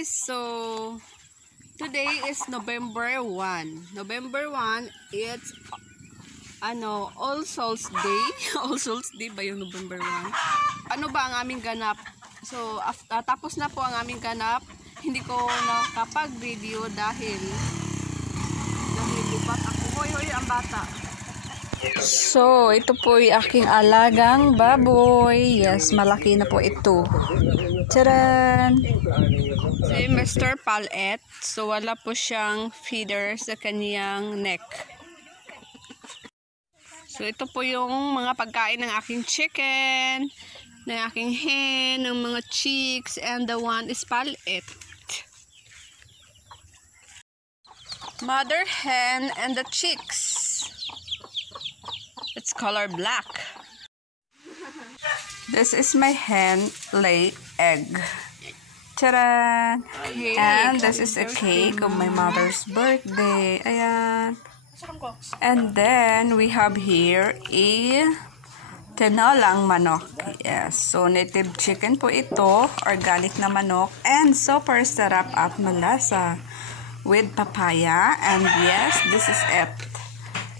guys, so today is November 1. November 1, it's All Souls Day. All Souls Day ba yung November 1? Ano ba ang aming ganap? So tapos na po ang aming ganap. Hindi ko nakapag-video dahil lipat ako. Hoy, ang bata. So, ito po yung aking alagang baboy. Yes, malaki na po ito. Tcharan! Si Mr. Palet. So, wala po siyang feeder sa kaniyang neck. So, ito po yung mga pagkain ng aking chicken, ng aking hen, ng mga chicks, and the one is Palet. Mother hen and the chicks. It's color black. This is my hen lay egg. Tcharan! And this is a cake of my mother's birthday. Ayan. And then we have here a tinolang manok. Yes. So native chicken po ito. Organic na manok. And super sarap at malasa. With papaya. And yes, this is it.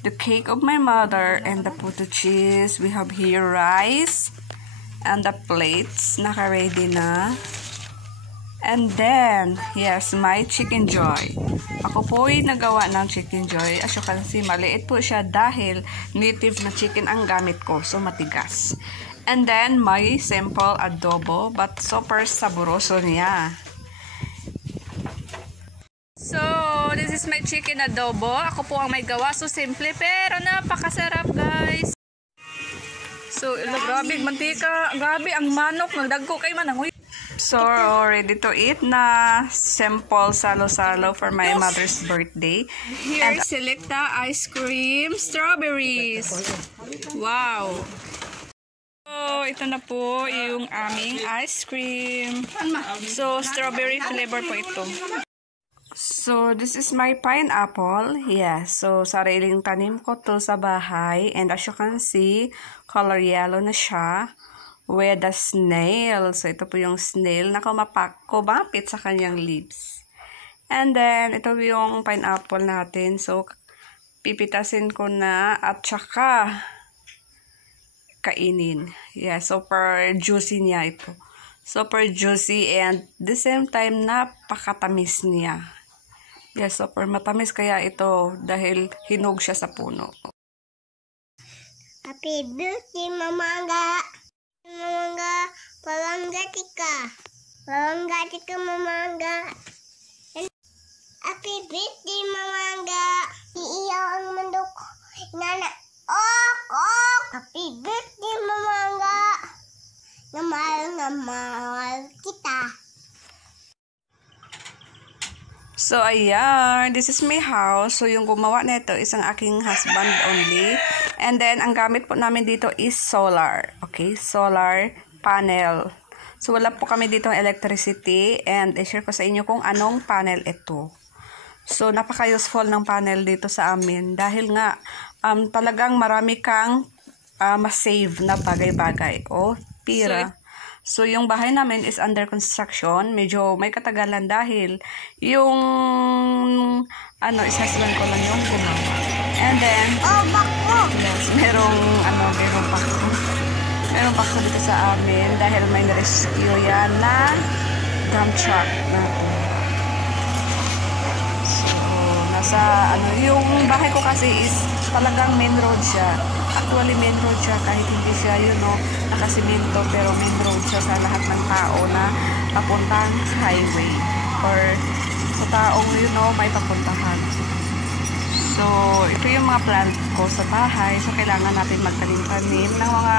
The cake of my mother and the potato cheese. We have here rice and the plates naka-ready na. And then, yes, my chicken joy. Ako po ay nagawa ng chicken joy. As you can see, maliit po siya dahil native na chicken ang gamit ko. So, matigas. And then, my simple adobo but super saboroso niya. So, this is my chicken adobo. Ako po ang may gawa. So, simple pero napakasarap, guys. So, grabe, mantika. Grabe, ang manok. Nagdagko kay manangoy. So, ready to eat na. Simple salo-salo for my mother's birthday. Here, and Selecta ice cream strawberries. Wow. So, ito na po yung aming ice cream. So, strawberry flavor po ito. So, this is my pineapple. Yes. So, sariling tanim ko to sa bahay. And as you can see, color yellow na siya. With a snail. So, ito po yung snail na kumapit sa kanyang leaves. And then, ito yung pineapple natin. So, pipitasin ko na at saka kainin. Yeah, super juicy niya ito. Super juicy and the same time napakatamis niya. Yes, super matamis kaya ito dahil hinog siya sa puno. Happy birthday, Mamangga! Mamangga, palanggati ka. Palanggati ka, Mamangga. Happy birthday, Mamangga. Iiyaw ang mandok. Nana, ok. Happy birthday, Mamangga. Namal kita. So, ayan. This is my house. So, yung gumawa nito is ang aking husband only. And then, ang gamit po namin dito is solar. Okay? Solar panel. So, wala po kami dito ng electricity. And, i-share ko sa inyo kung anong panel ito. So, napaka-useful ng panel dito sa amin. Dahil nga, talagang marami kang ma-save na bagay-bagay. O, pira. So, yung bahay namin is under construction. Medyo may katagalan dahil yung, is husband ko lang yung gumawa. And then, yes, merong pakso. Merong pakso dito sa amin dahil may na-rescue yan na dump truck natin. So, yung bahay ko kasi is talagang main road siya. Actually, main road siya kahit hindi siya, nakasimento, pero main road siya sa lahat ng tao na papuntang highway or sa taong, may papuntahan. So, ito yung mga plant ko sa bahay. So, kailangan natin magtanim-tanim ng mga,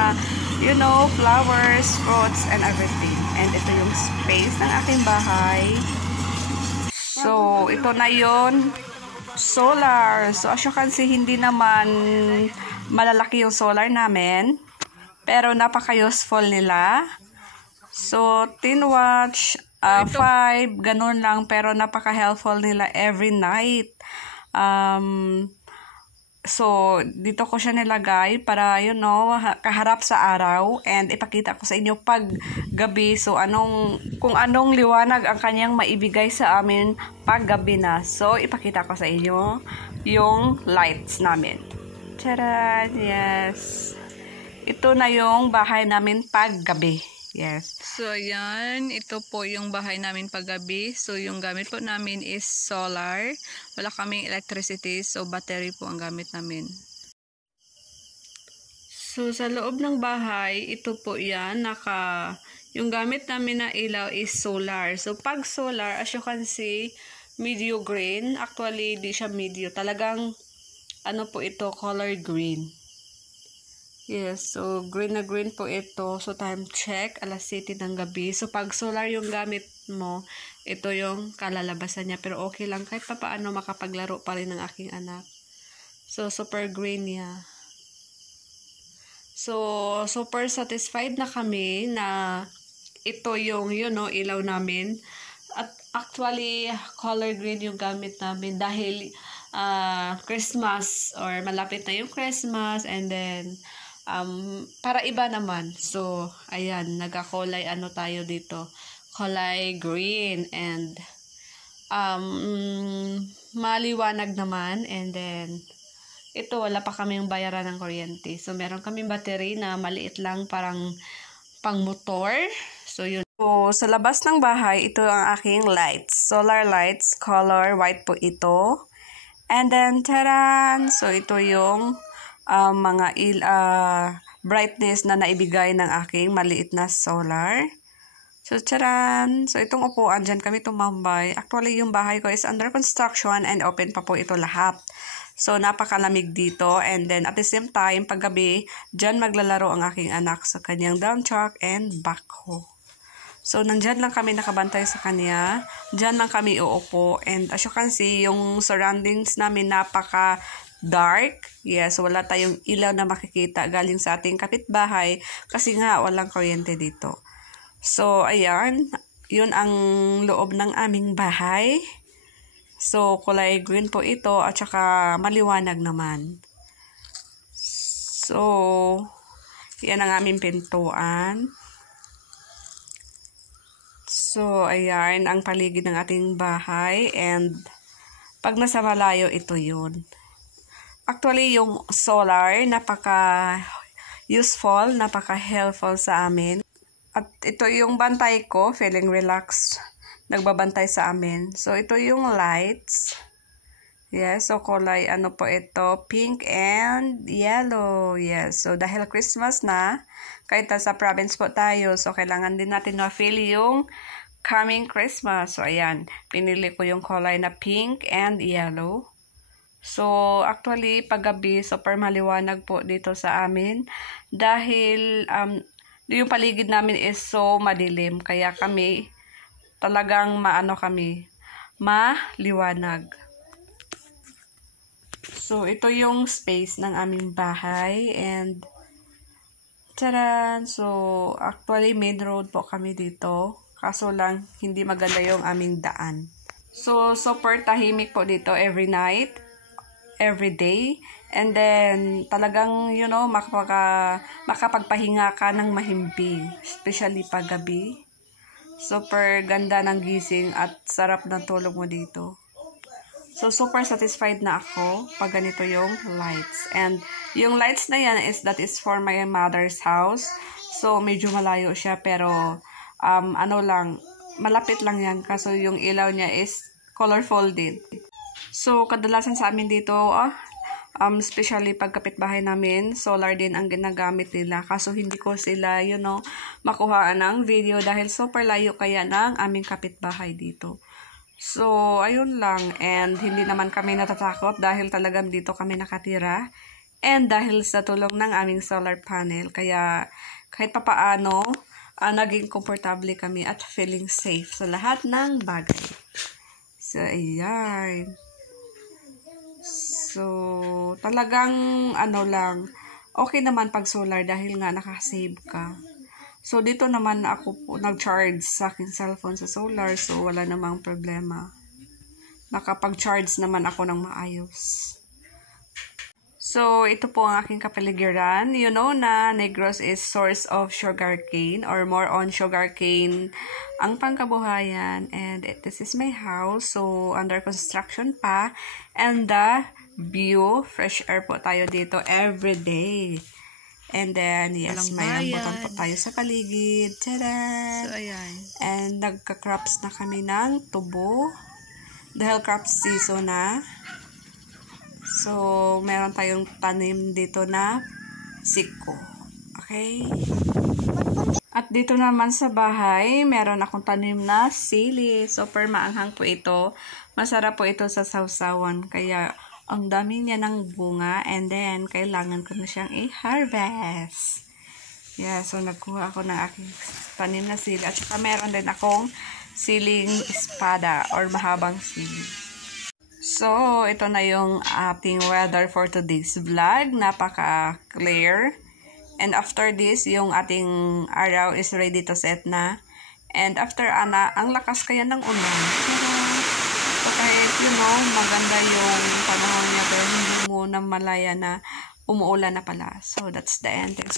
flowers, fruits, and everything. And ito yung space ng aking bahay. So, ito na yon solar. So, as you can see, hindi naman malalaki yung solar namin. Pero, napaka-useful nila. So, 10 watts, 5, ganun lang. Pero, napaka-helpful nila every night. So, dito ko siya nilagay para, kaharap sa araw. And ipakita ko sa inyo pag gabi. So, kung anong liwanag ang kanyang maibigay sa amin pag gabi na. So, ipakita ko sa inyo yung lights namin. Tara! Yes! Ito na yung bahay namin pag gabi. Yes. So, ayan. Ito po yung bahay namin paggabi. So, yung gamit po namin is solar. Wala kaming electricity. So, battery po ang gamit namin. So, sa loob ng bahay, ito po yan. Yung gamit namin na ilaw is solar. So, pag solar, as you can see, medio green. Actually, di siya medio. Talagang, po ito, color green. Yes, so green na green po ito. So time check, alas 7 ng gabi. So pag solar yung gamit mo, ito yung kalalabasan niya. Pero okay lang, kahit pa paano makapaglaro pa rin ng aking anak. So super green niya. So super satisfied na kami na ito yung ilaw namin. At actually color green yung gamit namin dahil Christmas or malapit na yung Christmas, and then para iba naman. So, ayan, nagkakulay tayo dito. Kulay green and maliwanag naman. And then, ito, wala pa kaming bayaran ng kuryente. So, meron kaming battery na maliit lang, parang pang motor. So, yun. So, sa labas ng bahay, ito ang aking lights. Solar lights, color white po ito. And then, taran! So, ito yung mga brightness na naibigay ng aking maliit na solar. So, charan! So, itong upuan, dyan kami tumambay. Actually, yung bahay ko is under construction and open pa po ito lahat. So, napakalamig dito. And then, at the same time, paggabi, dyan maglalaro ang aking anak sa kanyang dump truck and backhoe. So, nandyan lang kami nakabantay sa kanya. Dyan lang kami uupo. And as you can see, yung surroundings namin napaka-dark. Yes, wala tayong ilaw na makikita galing sa ating kapitbahay kasi nga walang kuryente dito. So, ayan. Yun ang loob ng aming bahay. So, kulay green po ito at saka maliwanag naman. So, yan ang aming pintuan. So, ayan ang paligid ng ating bahay. And, pag nasa malayo, ito yun. Actually, yung solar, napaka-useful, napaka-helpful sa amin. At ito yung bantay ko, feeling relaxed, nagbabantay sa amin. So, ito yung lights. Yes, so kulay, po ito, pink and yellow. Yes, so dahil Christmas na, kahit sa province po tayo, so kailangan din natin na-feel yung coming Christmas. So, ayan, pinili ko yung kulay na pink and yellow. So, actually, paggabi, super maliwanag po dito sa amin. Dahil, yung paligid namin is so madilim. Kaya kami, talagang maliwanag. So, ito yung space ng aming bahay. And, taran! So, actually, main road po kami dito. Kaso lang, hindi maganda yung aming daan. So, super tahimik po dito every night, every day. And then, talagang, makapagpahinga ka ng mahimbing. Especially pag gabi. Super ganda ng gising at sarap ng tulog mo dito. So, super satisfied na ako pag ganito yung lights. And, yung lights na yan that is for my mother's house. So, medyo malayo siya pero, malapit lang yan. Kaso yung ilaw niya is colorful din. So, kadalasan sa amin dito, especially pag kapitbahay namin, solar din ang ginagamit nila. Kaso hindi ko sila, makuhaan ng video dahil super layo kaya ng aming kapitbahay dito. So, ayun lang. And hindi naman kami natatakot dahil talagang dito kami nakatira. And dahil sa tulong ng aming solar panel, kaya kahit papaano, naging komportable kami at feeling safe sa lahat ng bagay. So, ayan. So, talagang, okay naman pag solar dahil nga nakasave ka. So, dito naman ako po nag-charge sa aking cellphone sa solar. So, wala namang problema. Nakapag-charge naman ako ng maayos. So, ito po ang aking kapaligiran. You know na Negros is source of sugarcane or more on sugarcane ang pangkabuhayan. And this is my house. So, under construction pa. And the view, fresh air po tayo dito every day. And then, yes, may rambutan po tayo sa paligid. Tada! So, ayan. And nagka-crops na kami ng tubo. Dahil crop season na. So, meron tayong tanim dito na siko. Okay? At dito naman sa bahay, meron akong tanim na sili. Super maanghang po ito. Masarap po ito sa sawsawan. Kaya, ang dami niya ng bunga. And then, kailangan ko na siyang i-harvest. Yeah, so nagkuha ako ng aking tanim na sili. At saka meron din akong siling espada or mahabang sili. So, ito na yung ating weather for today's vlog. Napaka-clear. And after this, yung ating araw is ready to set na. And after, ang lakas kaya ng ulan. So, kahit, maganda yung panahon niya, pero hindi mo na malaya na umuulan na pala. So, that's the end. Thanks.